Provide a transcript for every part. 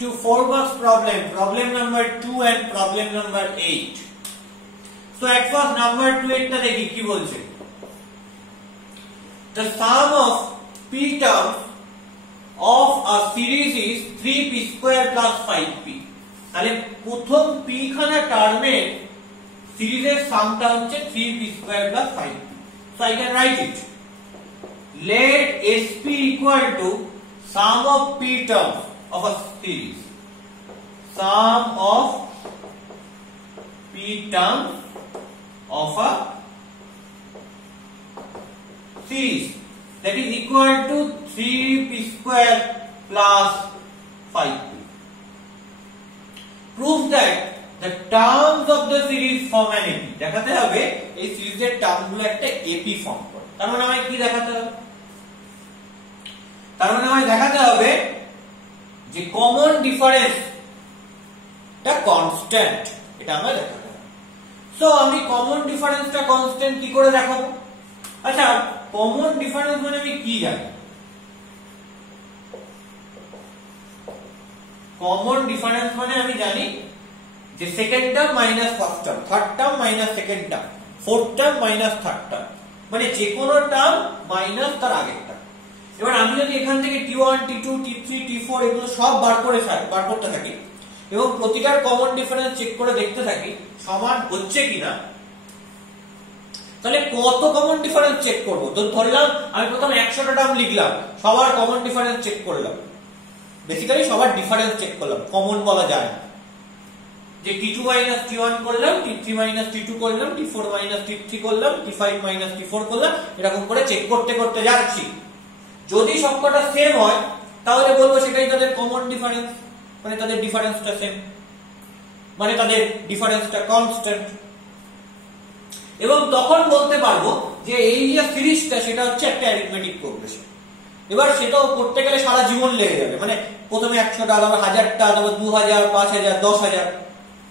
to 4 marks problem number 2 and problem number 8. So at first number 2 এটা দেখি কি বলছে। The sum of p terms of a series is 3p square plus 5p. তাহলে প্রথম p খানা টার্মের সিরিজের সামটা হচ্ছে 3p square plus 5p. So I can write it. Let sp equal to sum of p terms of a series. Sum of p terms of a series, that is equal to 3p square plus 5p. Prove that the terms of the series form an AP. দেখাতে হবে এই সিরিজের টার্মগুলো একটা AP form করে। তার মানে আমায় কি দেখাতে হবে? তার মানে আমায় দেখাতে হবে যে কমন ডিফারেন্স টা কনস্ট্যান্ট, এটা আমায় দেখাতে হবে। সো আমি কমন ডিফারেন্সটা কনস্ট্যান্ট কি করে দেখাবো? আচ্ছা, কমন ডিফারেন্স মানে আমি কি জানি? কমন ডিফারেন্স মানে আমি জানি যে second term minus first term, third term minus second term, fourth term minus third term, মানে যে কোনো টার্ম মাইনাস তার আগের টার্ম। এবার আমি যদি এখান থেকে t1 t2 t3 t4 এগুলো সব বার করতে থাকি এবং প্রতিটার কমন ডিফারেন্স চেক করে দেখতে থাকি সমান হচ্ছে কিনা, তাহলে কত কমন ডিফারেন্স চেক করব? তো ধরলাম আমি প্রথম 100টা টার্ম লিখলাম, সবার কমন ডিফারেন্স চেক করলাম, বেসিক্যালি সবার ডিফারেন্স চেক করলাম, কমন বলা যায় না। যে t2 t1 করলাম, t3 t2 করলাম, t4 t3 করলাম, t5 t4 করলাম, এরকম করে চেক করতে করতে যাচ্ছি। যদি সবকটা সেম হয় তাহলে বলবো সেটাই তাদের কমন ডিফারেন্স, মানে তাদের ডিফারেন্সটা সেম, মানে তাদের ডিফারেন্সটা কনস্ট্যান্ট। এবং তখন বলতে পারবো যে এই যে সিরিজটা সেটা হচ্ছে একটা অ্যারিথমেটিক প্রোগ্রেশন। এবার সেটাও করতে গেলে সারা জীবন লেগে যাবে, মানে প্রথমে 100টা, তারপর 1000টা, তারপর 2000, 5000, 10000,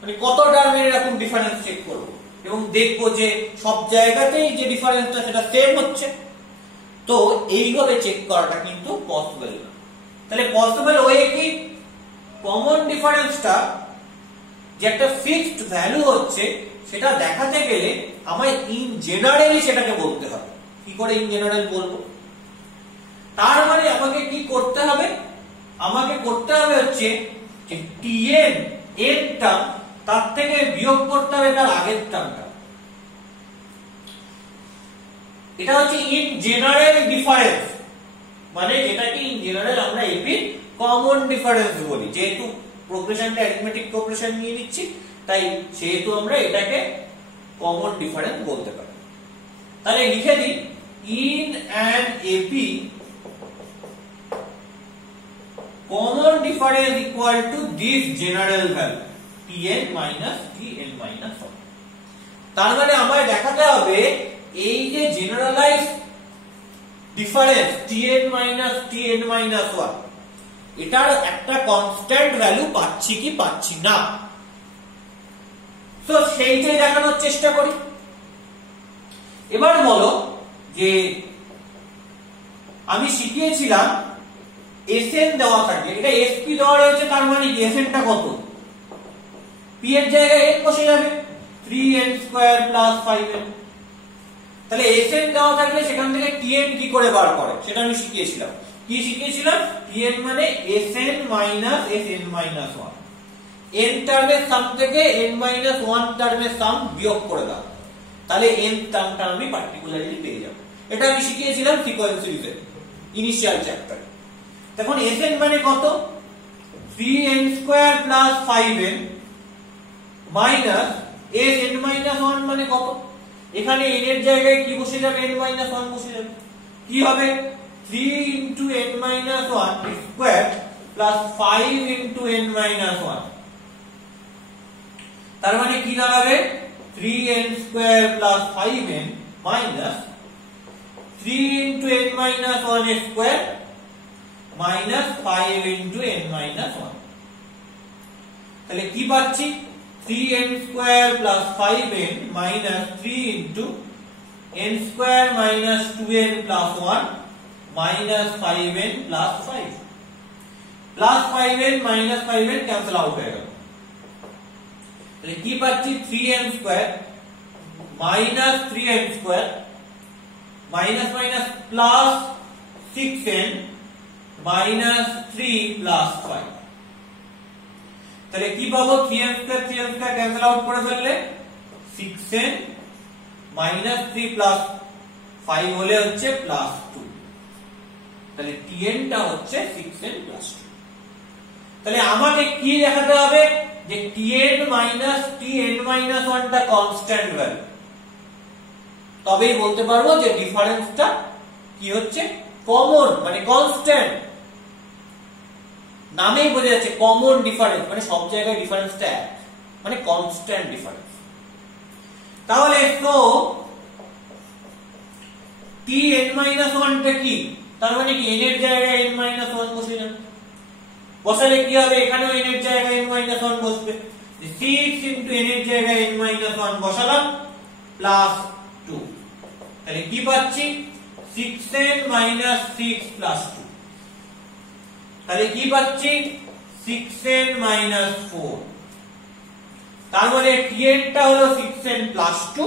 মানে কত টার্মের এরকম ডিফারেন্স চেক করবো এবং দেখবো যে সব জায়গাতেই যে ডিফারেন্সটা সেটা সেম হচ্ছে। তো এইভাবে চেক করাটা কিন্তু পসিবল না। তাহলে পসিবল ওয়ে কি? কমন ডিফারেন্সটা যে একটা ফিক্সড ভ্যালু হচ্ছে সেটা দেখাতে গেলে আমায় ইন জেনারেলি সেটাকে বলতে হবে। কি করে ইন জেনারেল বলবো? তার মানে আমাকে কি করতে হবে? আমাকে করতে হবে হচ্ছে যে tn n টার্ম তার থেকে বিয়োগ করতে হবে তার আগের টার্মটা। এটা হচ্ছে ইন জেনারেল ডিফারেন্স, মানে যেটাকে ইন জেনারেল আমরা এপি কমন ডিফারেন্স বলি। যেহেতু প্রোগ্রেশনটা অ্যারিথমেটিক প্রোগ্রেশন নিয়ে নিচ্ছি, তাই সেহেতু আমরা এটাকে কমন ডিফারেন্স বলতে পারি। তাহলে লিখে দিই in an AP common difference equal to this general value tn tn 1। তার মানে আমায় দেখাতে হবে এই যে জেনারেলাইজ ডিফারেন্স tn tn 1 এটার একটা কনস্ট্যান্ট ভ্যালু পাচ্ছি কি পাচ্ছি না। তো সেইটাই দেখানোর চেষ্টা করি। এবার বলো যে আমি শিখিয়েছিলাম Sn দেওয়া থাকে, এটা sp দেওয়া রয়েছে, তার মানে কি Sn টা কত? p এর জায়গায় n বসে যাবে, 3n স্কয়ার প্লাস 5n। তাহলে Sn দেওয়া থাকলে সেখান থেকে tn কি করে বার করে সেটা আমি শিখিয়েছিলাম। কি শিখিয়েছিলাম? tn মানে Sn Sn 1, n টার্মের সাম থেকে n 1 টার্মের সাম বিয়োগ করে দাও, তাহলে n টার্মটা আমি পার্টিকুলারলি পেয়ে যাব। এটা আমি শিখিয়েছিলাম সিকোয়েন্স সিরিজের ইনিশিয়াল চ্যাপ্টারে। এখন Sn মানে কত? 3n square plus 5n minus Sn 1 মানে কত? এখানে n এর জায়গায় কি বসে যাবে? n 1 বসে যাবে। কি হবে? 3 into n 1 square plus 5 into n 1। তার মানে কি দাঁড়াবে? 3n square plus 5n minus 3 into n 1 square minus 5 into n 1। তাহলে কি পাচ্ছি? 3n square plus 5n minus 3 into n square minus 2n plus 1 minus 5n plus 5। Plus 5n minus 5n cancel out হয়ে গেল, তাহলে কি পাচ্ছি 3n square minus 3n square minus minus plus 6n minus 3 plus 5, তাহলে কি পাবো 3n square cancel out করে ফেললে 6n মাইনাস 3 প্লাস 5 হলে হচ্ছে প্লাস 2, তাহলে tn টা হচ্ছে 6n প্লাস 2। তাহলে আমাকে কি দেখাতে হবে যে tn মাইনাস tn মাইনাস 1 টা কনস্ট্যান্ট ভ্যালু, তবেই বলতে পারবো যে ডিফারেন্সটা কি হচ্ছে কমন মানে কনস্ট্যান্ট। নামেই বোঝা যাচ্ছে কমন ডিফারেন্স মানে সব জায়গায় ডিফারেন্সটা এক, মানে কনস্ট্যান্ট ডিফারেন্স। তাহলে তো tn মাইনাস 1 টা কি, তার মানে কি n এর জায়গায় n মাইনাস 1 বসিয়ে বসালে কি হবে, এখানেও n এর জায়গায় n মাইনাস 1 বসবে, 6 ইনটু n এর জায়গায় n মাইনাস 1 বসালাম প্লাস 2, তাহলে কি পাচ্ছি 6n মাইনাস 6 প্লাস 2, তাহলে কি পাচ্ছি 6n মাইনাস 4, তার মানে tn টা হলো 6n প্লাস 2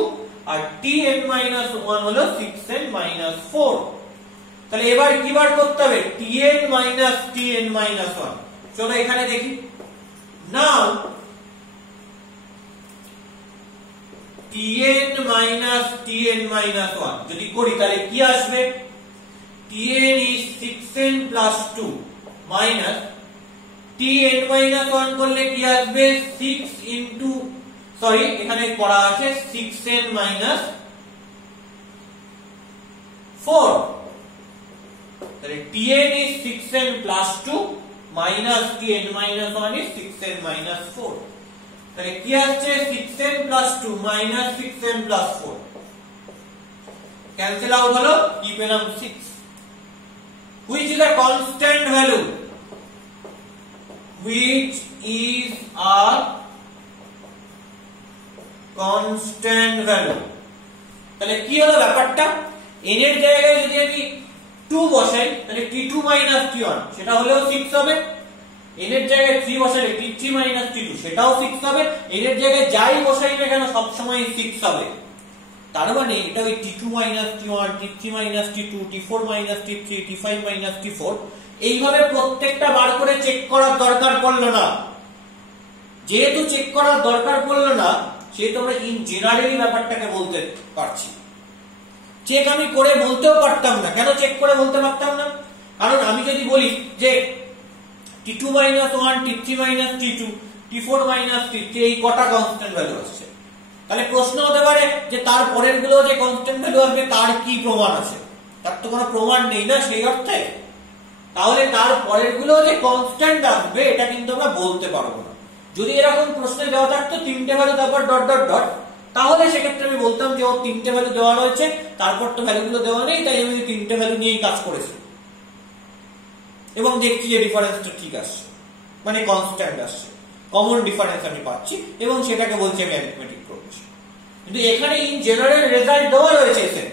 আর tn মাইনাস 1 হলো 6n মাইনাস 4। তাহলে এবার কি বার করতে হবে tn মাইনাস tn মাইনাস 1, চলো এখানে দেখি। নাও tn মাইনাস tn মাইনাস 1 যদি করি তাহলে কি আসবে, tn is 6n plus 2 minus tn minus 1 করলে কি আসবে 6 ইনটু সরি এখানে করা আছে 6n মাইনাস 4, তাহলে tn is 6n plus 2 minus tn minus 1 is 6n minus 4, তাহলে কি আসছে 6n plus 2 minus 6n plus 4 cancel out হলো, কি পেলাম 6, which is a constant value, which is a constant value। তাহলে কি হলো ব্যাপারটা, n এর জায়গায় যদি আমি 2 বসাই তাহলে t2 মাইনাস t1 সেটা হলেও 6 হবে, n এর জায়গায় 3 বসালে t3 মাইনাস t2 সেটাও 6 হবে, n এর জায়গায় যাই বসাই না কেন সব সময় 6 হবে, তার মানে এটা ওই t2 minus t1 t3 minus t2 t4 minus t3 t5 minus t4 এইভাবে প্রত্যেকটা বার করে চেক করার দরকার পড়লো না। যেহেতু চেক করার দরকার পড়লো না সেহেতু আমরা ইন জেনারেলি ব্যাপারটাকে বলতে পারছি। চেক আমি করে বলতেও পারতাম না, কেন চেক করে বলতে পারতাম না, কারণ আমি যদি বলি যে t2 minus 1 t3 minus t2 t4 minus t3 এই কটা কনস্ট্যান্ট ভ্যালু আসছে, তাহলে প্রশ্ন হতে পারে যে তার পরের গুলো যে কনস্ট্যান্ট ভ্যালু আসবে তার কি প্রমাণ আছে, তার তো কোনো প্রমাণ নেই না সেই অর্থে, তাহলে তার পরের গুলো যে কনস্ট্যান্ট আসবে এটা কিন্তু আমরা বলতে পারবো না। যদি এরকম প্রশ্নে দেওয়া থাকতো তিনটে ভ্যালু তারপর ডট ডট ডট, তাহলে সেক্ষেত্রে আমি বলতাম যে ও তিনটে ভ্যালু দেওয়া রয়েছে তারপর তো ভ্যালুগুলো দেওয়া নেই তাই আমি তিনটে ভ্যালু নিয়েই কাজ করেছি এবং দেখছি যে ডিফারেন্সটা ঠিক আসছে মানে কনস্ট্যান্ট আসছে, কমন ডিফারেন্স আমি পাচ্ছি এবং সেটাকে বলছি আমি অ্যারিথমেটিক প্রোগ্রেশন। কিন্তু এখানে ইন জেনারেল রেজাল্ট দেওয়া রয়েছে এসে,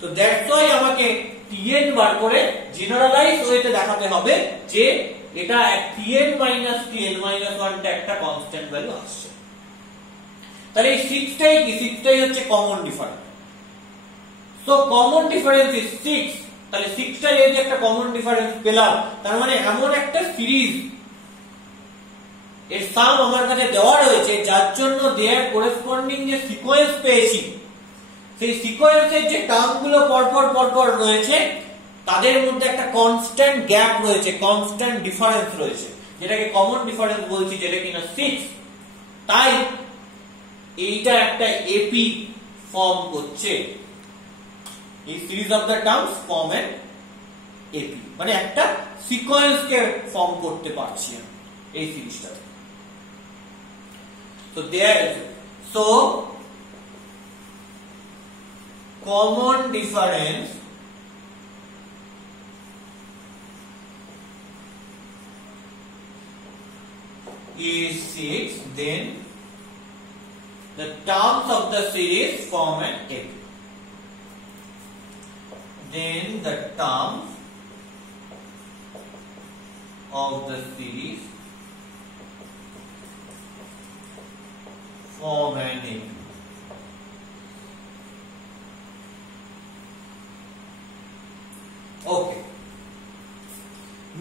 তো দ্যাটস ওয়াই আমাকে tn বার করে জেনারেলাইজ ওয়েতে দেখাতে হবে যে এটা tn মাইনাস tn মাইনাস 1 টা একটা কনস্ট্যান্ট ভ্যালু আসছে। তাহলে এই 6 টাই কি, 6 টাই হচ্ছে common difference. So common difference is 6, তাহলে 6 টা এই যে একটা কমন ডিফারেন্স পেলাম তার মানে এমন একটা সিরিজ এর সাম আমার কাছে দেওয়া রয়েছে যার জন্য দেয়ার করেসপন্ডিং যে সিকোয়েন্স পেয়েছি সেই সিকোয়েন্সের যে টার্মগুলো পরপর রয়েছে তাদের মধ্যে একটা কনস্ট্যান্ট গ্যাপ রয়েছে, কনস্ট্যান্ট ডিফারেন্স রয়েছে যেটাকে কমন ডিফারেন্স বলছি, যেটা কিনা 6। তাই এইটা একটা এপি ফর্ম করছে, এই series of the terms form an AP মানে একটা সিকোয়েন্স কে ফর্ম করতে পারছি এই সিরিজটা। So there, so common difference is 6, then the terms of the series form an AP. Then the terms of the series form an AP. Okay,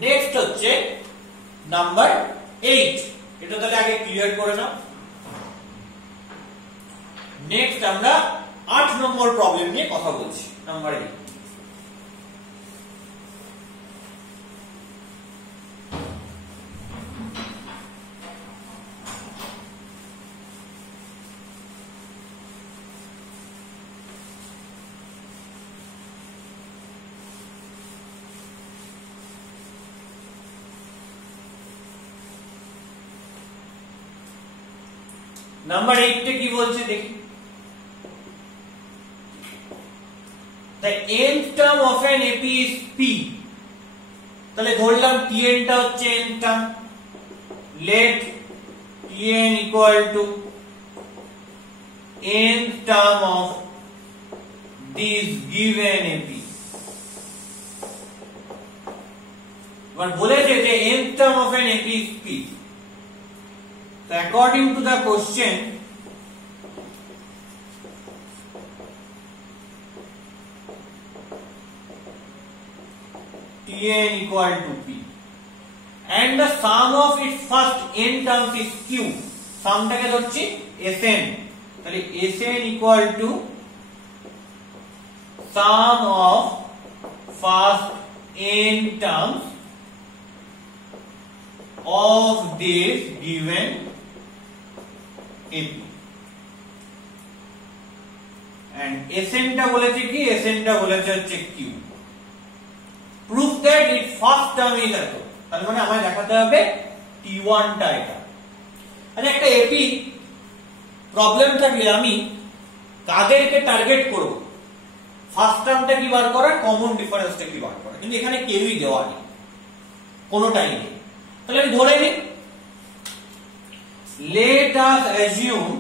next হচ্ছে number 8। এটা তাহলে আগে ক্লিয়ার করে নাও। নেক্সট আমরা 8 নম্বর প্রবলেম নিয়ে কথা বলছি, নাম্বার 8। নাম্বার 8 তে কি বলছে দেখি। The nth term of an AP is P। তাহলে ধরলাম Tn টা হচ্ছে nth term, let Tn equal to nth term of this given AP। এবার বলেছে যে nth term of an AP is P। So according to the question, Tn equal to P and the sum of its first n terms is Q। সামটাকে ধরছি Sn, তাহলে Sn equal to sum of first n terms of this given AP and Sn টা বলেছে কি, Sn টা বলেছে হচ্ছে Q। proof that its first term is এত, তার মানে আমায় দেখাতে হবে T1 টা এটা। আচ্ছা, একটা AP প্রবলেম থাকলে আমি কাদেরকে টার্গেট করব? ফার্স্ট টার্মটা কি বার করা, কমন ডিফারেন্সটা কি বার করা, কিন্তু এখানে কেউই দেওয়া নেই, কোনোটাই নেই। তাহলে আমি ধরে নিই, let us assume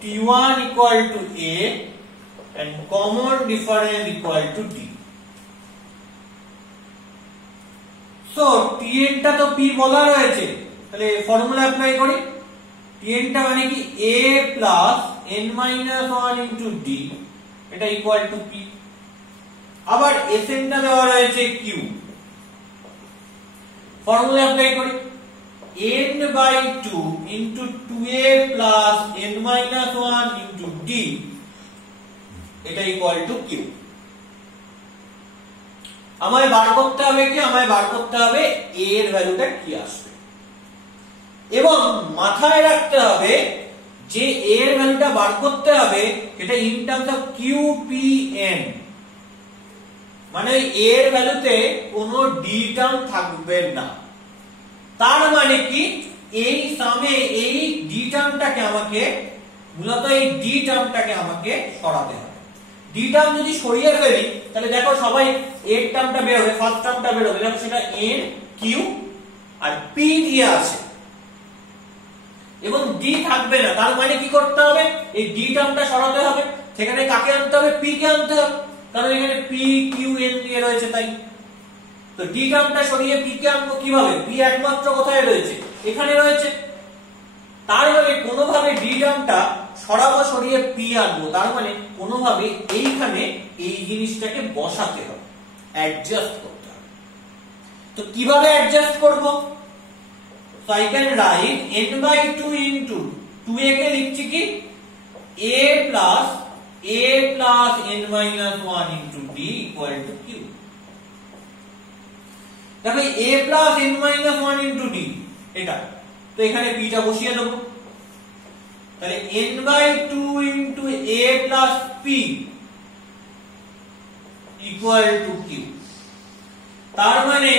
T1 equal to A and common difference equal to D। So Tn টা তো P বলা রয়েছে, তাহলে ফর্মুলা অ্যাপ্লাই করি। Tn টা মানে কি A plus n minus 1 into D, এটা equal to P। আবার Sn টা দেওয়া রয়েছে Q, ফর্মুলা অ্যাপ্লাই করি। n by 2 into 2a plus n minus 1 into D, এটা ইকুয়াল টু Q। আমায় বার করতে হবে কি, আমায় বার করতে হবে a এর ভ্যালুটা কি আসবে, এবং মাথায় রাখতে হবে যে a এর ভ্যালুটা বার করতে হবে এটা ইন টার্মস অফ QPn, মানে a এর ভ্যালুতে কোনো d টার্ম থাকবে না। তার মানে কি, এই সামে এই d টার্মটাকে আমাকে, মূলত এই d টার্মটাকে আমাকে সরাতে হবে। d টার্ম যদি সরিয়ে ফেলি তাহলে দেখো সবাই এর টার্মটা বের হবে, ফার্স্ট টার্মটা বের হবে, দেখো সেটা n q আর p দিয়ে আছে এবং d থাকবে না। তার মানে কি করতে হবে, এই d টার্মটা সরাতে হবে, সেখানে কাকে আনতে হবে, p কে আনতে হবে, কারণ এখানে p q n দিয়ে রয়েছে তাই। তো d টার্মটা সরিয়ে p কে আনবো কিভাবে, p একমাত্র কোথায় রয়েছে, এখানে রয়েছে। তার মানে কোনোভাবে d টার্মটা সরাবো, সরিয়ে p আনবো, তার মানে কোনোভাবে এইখানে এই জিনিসটাকে বসাতে হবে, অ্যাডজাস্ট করতে হবে। তো কিভাবে অ্যাডজাস্ট করব, so I can write n by 2 into 2a কে লিখছি কি a plus n minus 1 into d equal to q। দেখো a plus n minus 1 into d এটা, তো এখানে p টা বসিয়ে দেব, তাহলে n by 2 into a plus p equal to q। তার মানে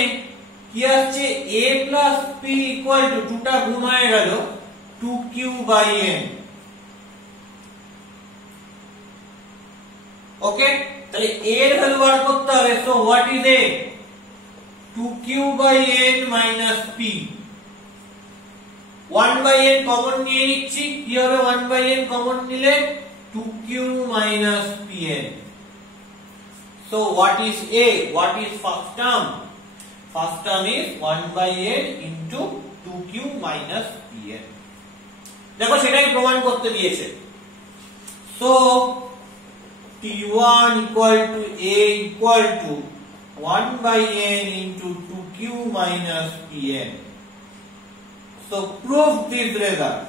কি আসছে, a plus p equal to 2 টা গুণ হয়ে গেল 2q by n। ওকে, তাহলে a এর ভ্যালু বার করতে হবে। So what is a, 2q by n minus p। 1 by n common নিয়ে নিচ্ছি, কি হবে 1 by n কমন নিলে 2q minus pn। So what is A? What is first term? First term is 1 by n into 2q minus pn. দেখো সেটাই প্রমাণ করতে দিয়েছে। So t1 equal to A equal to 1 by n into 2q minus pn. So prove this result.